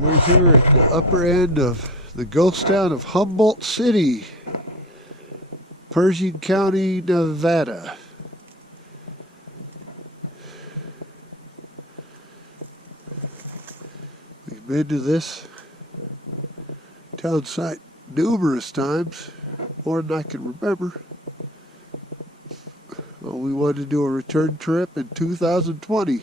We're here at the upper end of the ghost town of Humboldt City, Pershing County, Nevada. We've been to this town site numerous times, more than I can remember. Well, we wanted to do a return trip in 2020.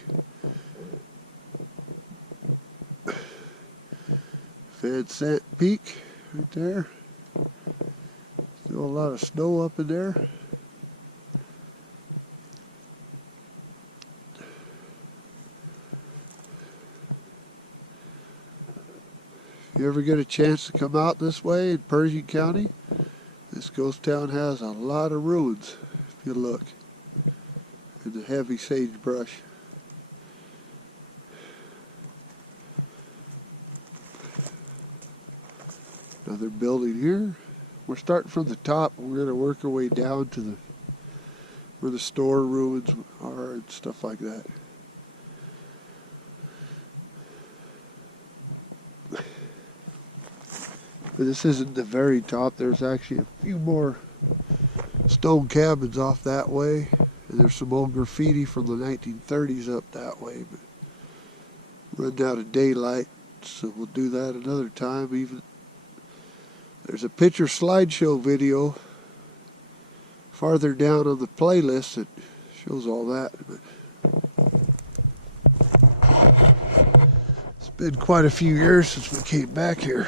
Van Sant Peak, right there. Still a lot of snow up in there. If you ever get a chance to come out this way in Pershing County, this ghost town has a lot of ruins, if you look, in the heavy sagebrush. Another building here. We're starting from the top. We're going to work our way down to where the store ruins are and stuff like that. But this isn't the very top. There's actually a few more stone cabins off that way. And there's some old graffiti from the 1930s up that way. But run out of daylight, so we'll do that another time. Even there's a picture slideshow video farther down on the playlist that shows all that. But it's been quite a few years since we came back here.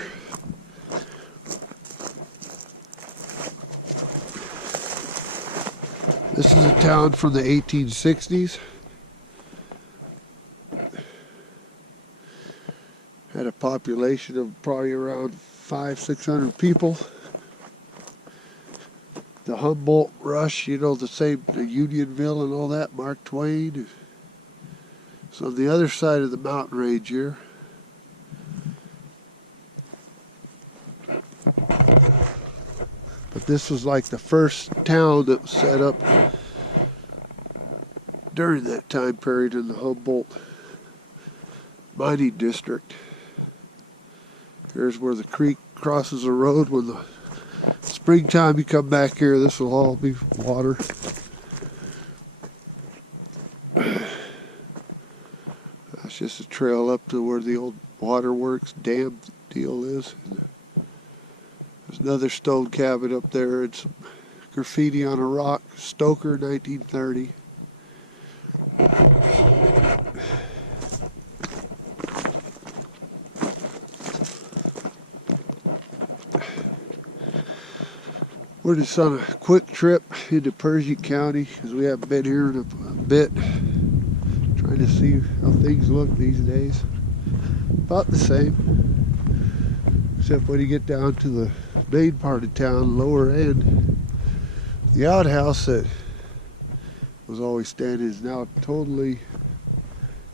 This is a town from the 1860s. Had a population of probably around 500-600 people. The Humboldt Rush, you know, the same, the Unionville and all that, Mark Twain. So on the other side of the mountain range here. But this was like the first town that was set up during that time period in the Humboldt mining district. Here's where the creek crosses the road. When the springtime you come back here, this will all be water. That's just a trail up to where the old waterworks dam deal is. There's another stone cabin up there and some graffiti on a rock. Stoker, 1930. We're just on a quick trip into Pershing County because we haven't been here in a bit. Trying to see how things look these days. About the same. Except when you get down to the main part of town, lower end. The outhouse that was always standing is now totally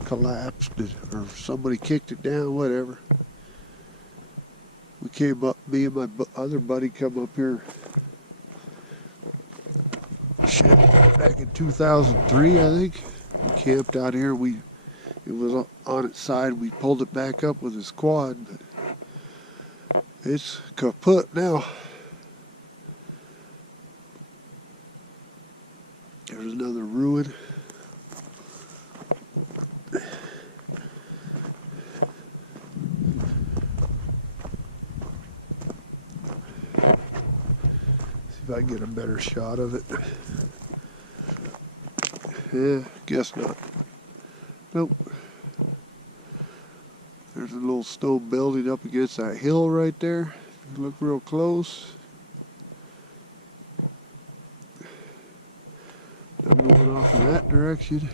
collapsed, or somebody kicked it down, whatever. We came up, me and my other buddy come up here back in 2003, I think. We camped out here. It was on its side. We pulled it back up with his quad, but it's kaput now. There's another ruin. See if I can get a better shot of it. Yeah, guess not. Nope. There's a little stone building up against that hill right there. If you look real close. I'm going off in that direction.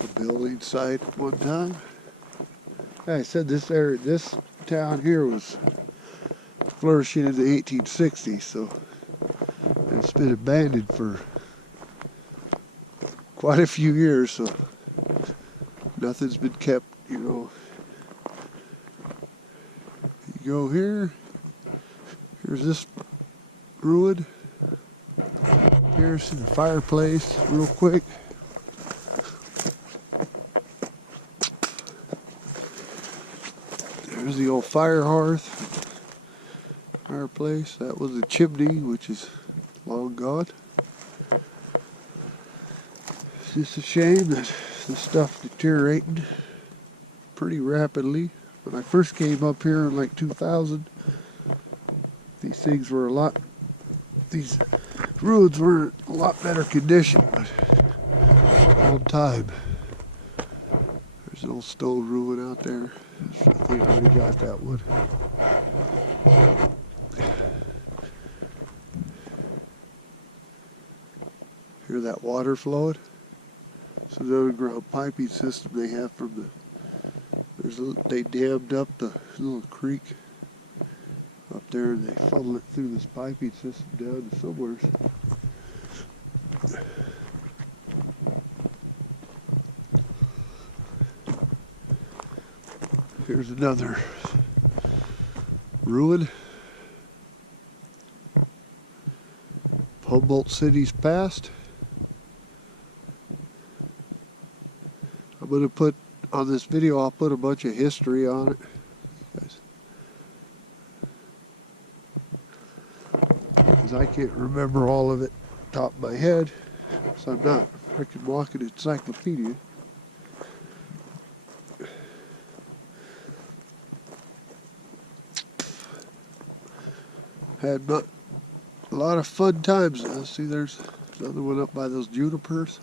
The building site at one time. I said this town here was flourishing in the 1860s, so it's been abandoned for quite a few years, so nothing's been kept, you know, go here. Here's this ruin. Here's the fireplace, real quick. There's the old fire hearth, fireplace. That was a chimney, which is long gone. It's just a shame that this stuff deteriorating pretty rapidly. When I first came up here in like 2000, these things were these ruins were in a lot better condition, but all time. There's an old stone ruin out there. I think I already got that one. Hear that water flowing? It's an underground piping system they have from they dammed up the little creek up there and they funnel it through this piping system down to somewhere. Here's another ruin. Humboldt City's past. I'm going to put on this video, I'll put a bunch of history on it. Because I can't remember all of it top of my head. So I'm not a freaking walking encyclopedia. Had a lot of fun times. See, there's another one up by those junipers.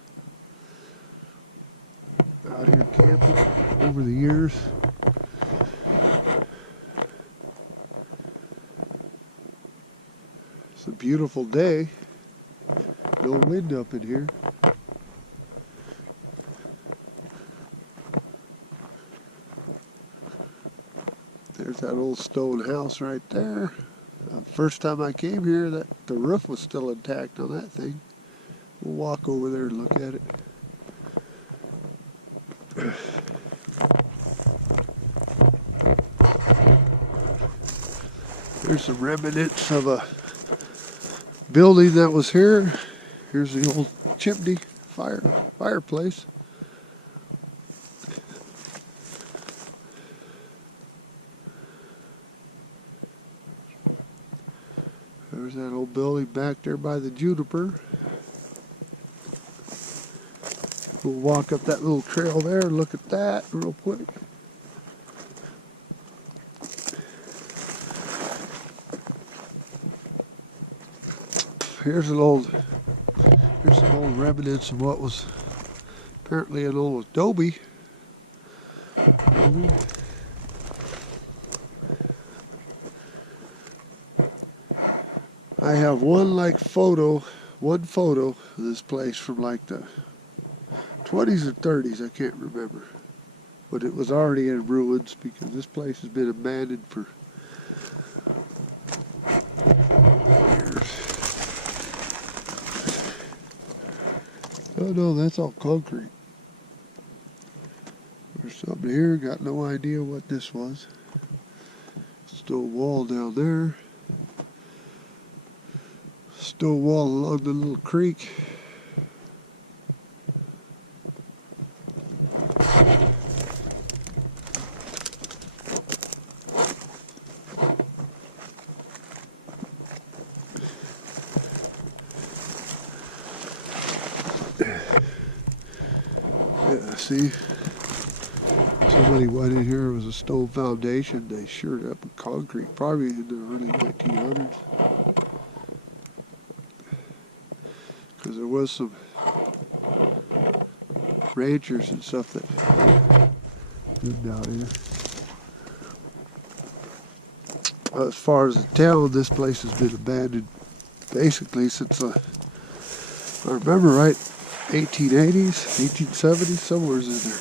Out here camping over the years. It's a beautiful day. No wind up in here. There's that old stone house right there. First time I came here, the roof was still intact on that thing. We'll walk over there and look at it. There's some remnants of a building that was here. Here's the old chimney fireplace. There's that old building back there by the juniper. We'll walk up that little trail there and look at that real quick. Here's some old remnants of what was apparently an old adobe. I have one photo of this place from like the 20s or 30s, I can't remember. But it was already in ruins because this place has been abandoned for years. Oh no, that's all concrete. There's something here, got no idea what this was. Stone wall down there. Stone wall along the little creek. Yeah, see, somebody went in here, it was a stone foundation, they shored it up with concrete, probably in the early 1900s. Because there was some ranchers and stuff that lived down here. As far as the town, this place has been abandoned basically since, I remember right, 1880s, 1870s, somewhere in there.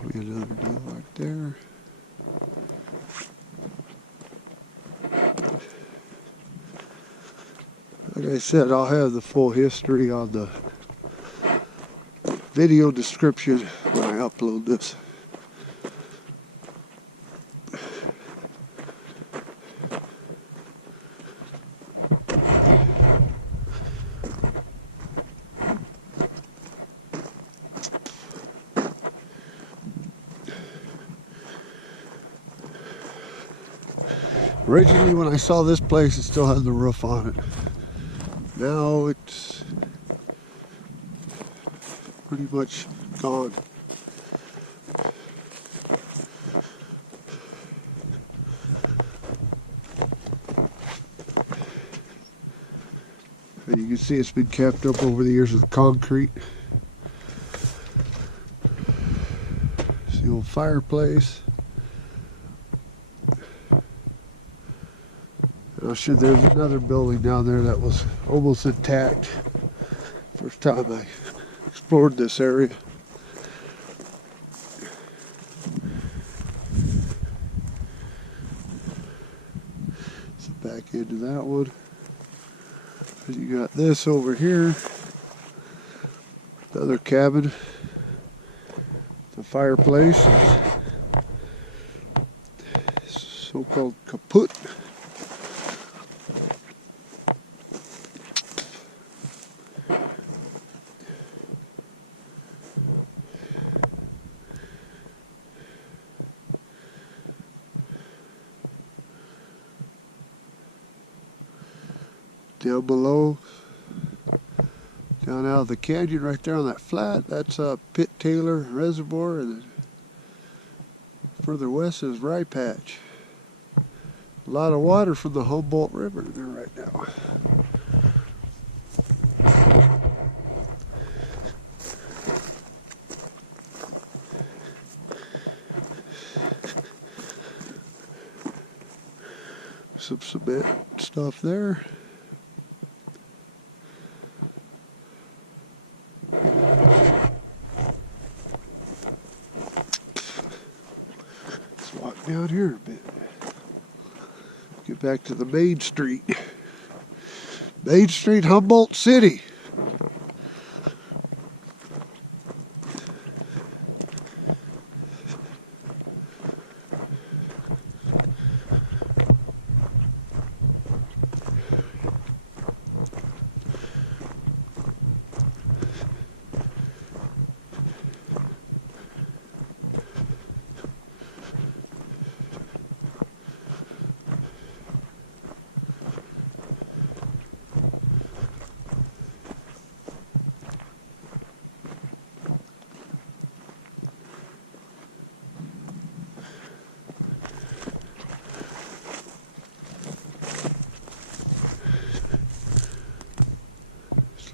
Probably another deal right there. Like I said, I'll have the full history on the video description when I upload this. Originally, when I saw this place, it still had the roof on it. Now it's pretty much gone. And you can see it's been kept up over the years with concrete. It's the old fireplace. Oh shit, there's another building down there that was almost intact. First time I explored this area. So back into that one. And you got this over here. Another cabin. The fireplace. So-called kaput. Down below, down out of the canyon right there on that flat, that's Pitt Taylor Reservoir, and then further west is Rye Patch. A lot of water from the Humboldt River there right now. Some cement stuff there. Down here a bit. Get back to the Main Street. Main Street, Humboldt City.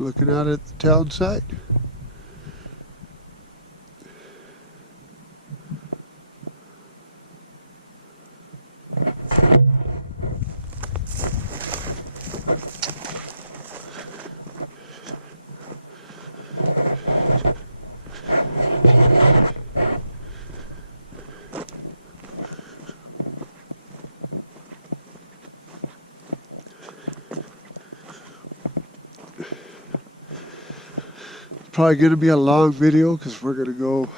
Looking out at the town site. Probably going to be a long video because we're going to go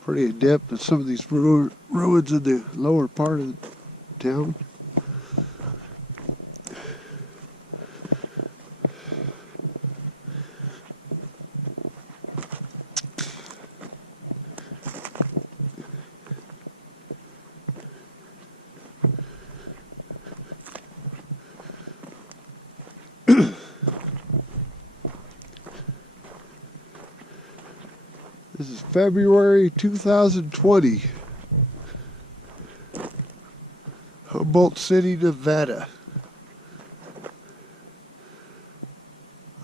pretty in depth in some of these ruins in the lower part of the town. This is February 2020. Humboldt City, Nevada.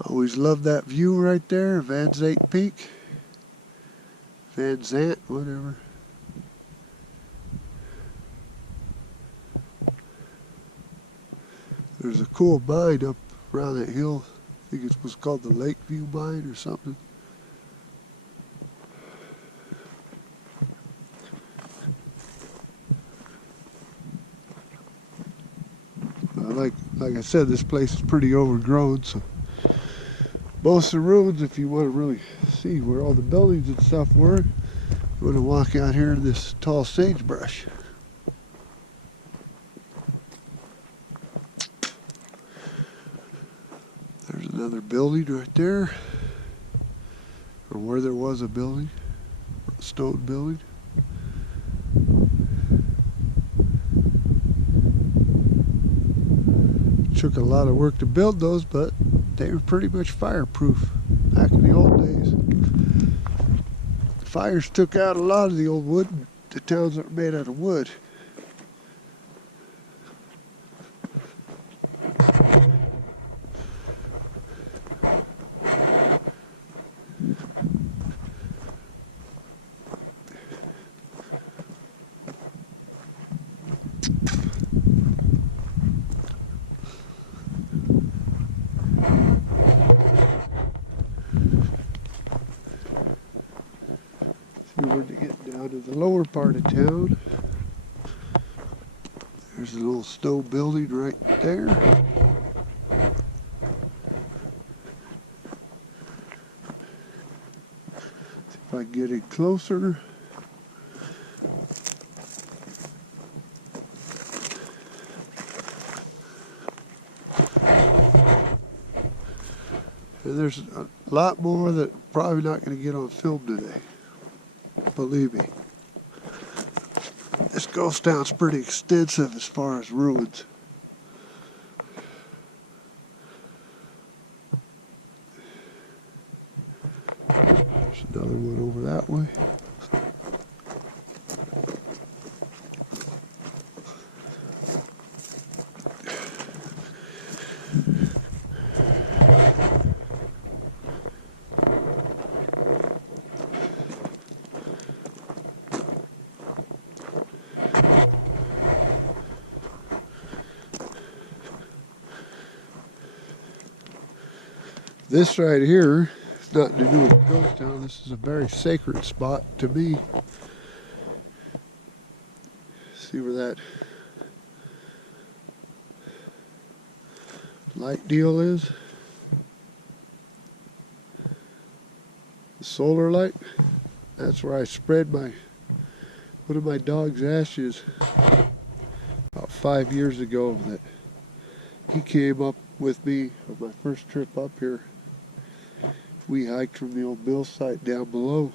Always love that view right there, Van Zant Peak. Van Zant, whatever. There's a cool mine up around that hill. I think it was called the Lakeview Mine or something. like I said, this place is pretty overgrown, so most of the roads, if you want to really see where all the buildings and stuff were, you want to walk out here in this tall sagebrush. There's another building right there, or where there was a building, a stone building. Took a lot of work to build those, but they were pretty much fireproof back in the old days. Fires took out a lot of the old wood, the towns that were made out of wood. We're getting down to the lower part of town. There's a little stone building right there. See if I can get it closer. And there's a lot more that probably not going to get on film today. Believe me. This ghost town's pretty extensive as far as ruins. There's another one over that way. This right here is nothing to do with the ghost town. This is a very sacred spot to me. See where that light deal is? The solar light. That's where I spread one of my dog's ashes about 5 years ago. That he came up with me on my first trip up here. We hiked from the old mill site down below.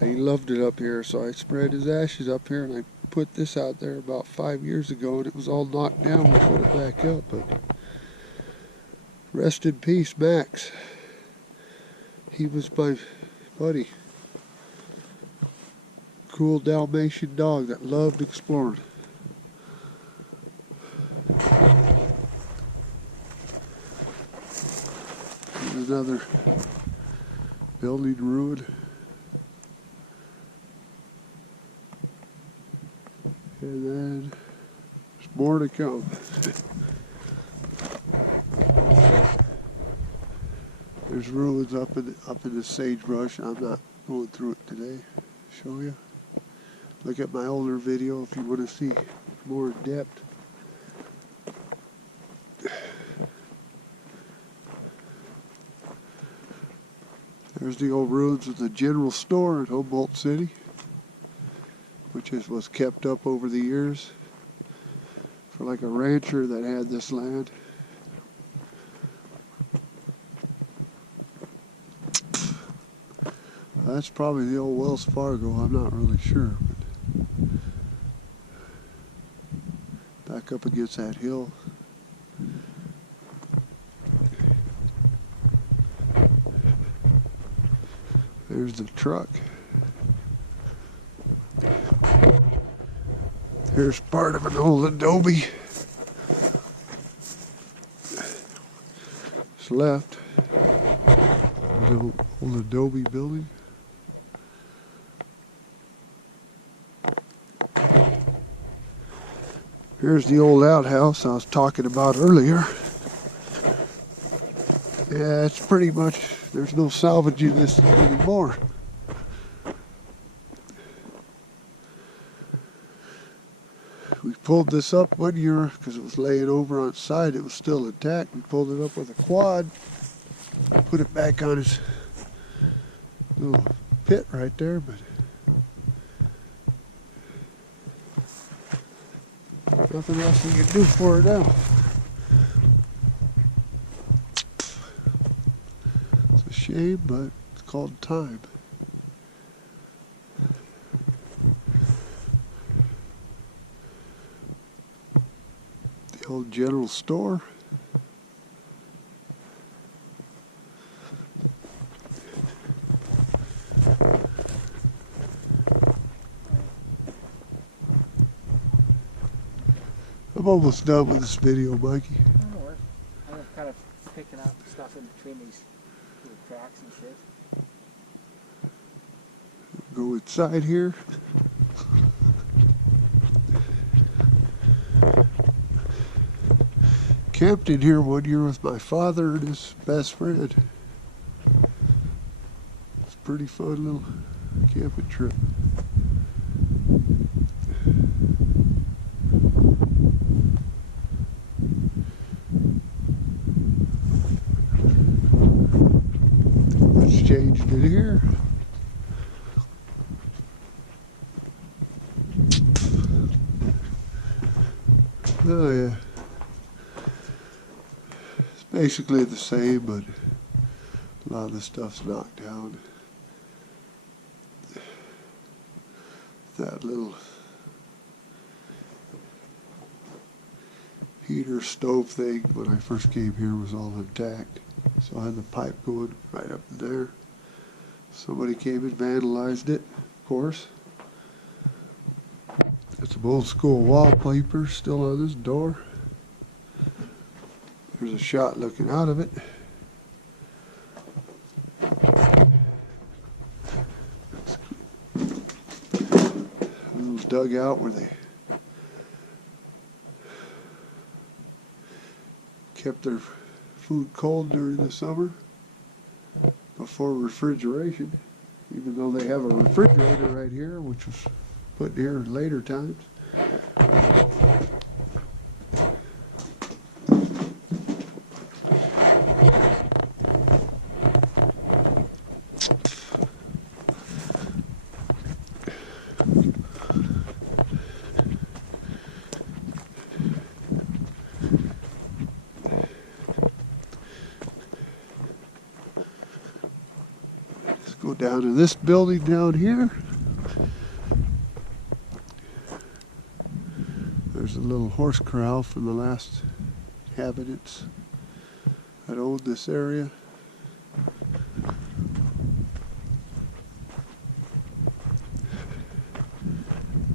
He loved it up here, so I spread his ashes up here, and I put this out there about 5 years ago, and it was all knocked down. We put it back up, but rest in peace, Max. He was my buddy. Cool Dalmatian dog that loved exploring. Another building ruin. And then there's more to come. There's ruins up in the sagebrush. I'm not going through it today. Show you. Look at my older video if you want to see more in depth. There's the old ruins of the general store in Humboldt City, which was kept up over the years for like a rancher that had this land. That's probably the old Wells Fargo, I'm not really sure. But back up against that hill. There's the truck. Here's part of an old adobe. It's left. An old adobe building. Here's the old outhouse I was talking about earlier. Yeah, it's pretty much, there's no salvaging this anymore. We pulled this up one year because it was laying over on its side. It was still intact. We pulled it up with a quad, put it back on his little pit right there, but nothing else we can do for it now. It's a shame, but it's called time. The old general store. I'm almost done with this video, Mikey. I'm kind of picking out stuff in between these little cracks and shit. Go inside here. Camped in here one year with my father and his best friend. It's a pretty fun little camping trip. What's changed in here? Oh yeah. It's basically the same, but a lot of the stuff's knocked down. That little heater stove thing when I first came here was all intact. So I had the pipe going right up there. Somebody came and vandalized it, of course. Got some old school wallpaper still on this door. There's a shot looking out of it. A little dugout where they kept their food cold during the summer before refrigeration, even though they have a refrigerator right here, which was put here in later times. Go down to this building down here. There's a little horse corral from the last inhabitants that owned this area.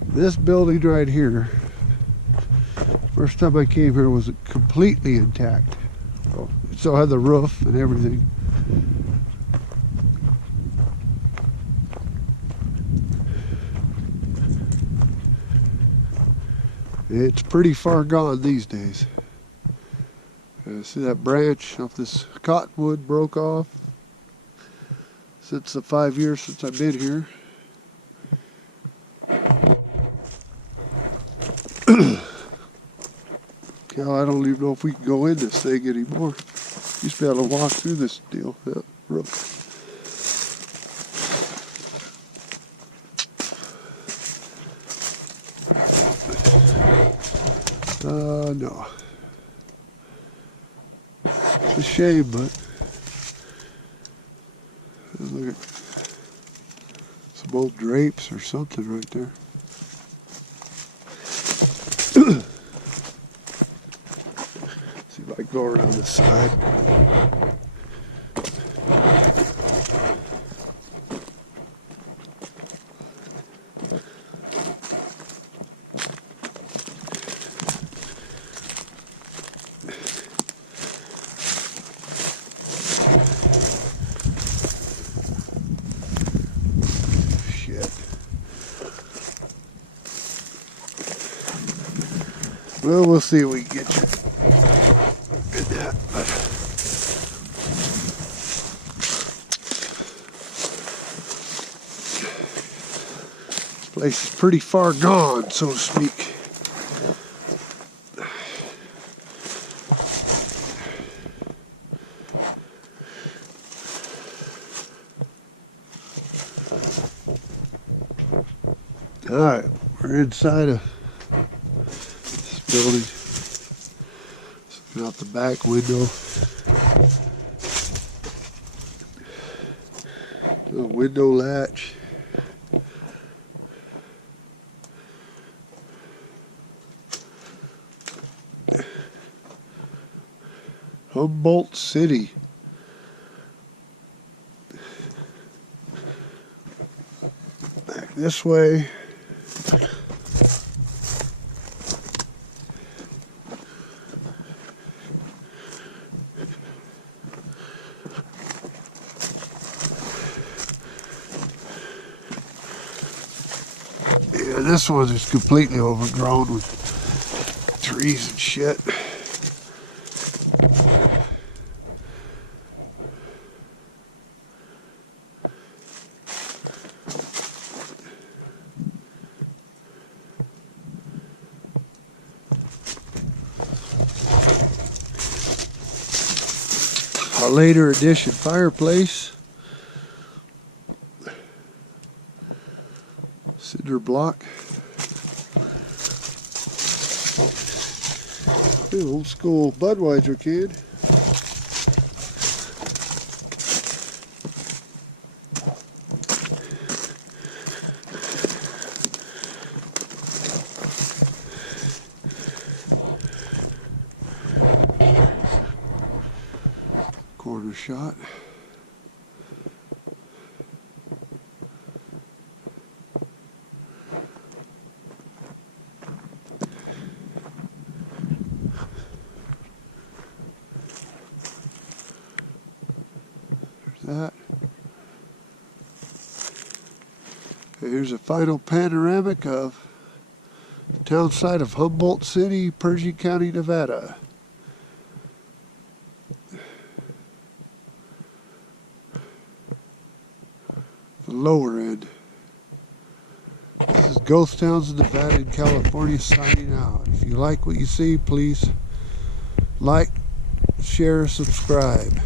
This building right here, first time I came here, was completely intact. Oh, it still had the roof and everything. It's pretty far gone these days. See that branch off this cottonwood broke off since the 5 years since I've been here. Hell, I don't even know if we can go in this thing anymore. Used to be able to walk through this deal. That roof. No. It's a shame, but look at some old drapes or something right there. See if I can go around the side. Well, we'll see if we can get you in that. This place is pretty far gone, so to speak. Alright, we're inside of this building. Looking out the back window. Little window latch. Humboldt City. Back this way. Yeah, this one is completely overgrown with trees and shit. A later edition fireplace. Cinder block. Ooh, old school Budweiser kid. Corner shot. There's that. Here's a final panoramic of the town site of Humboldt City, Pershing County, Nevada. The lower end. This is Ghost Towns of Nevada and California signing out. If you like what you see, please like, share, subscribe.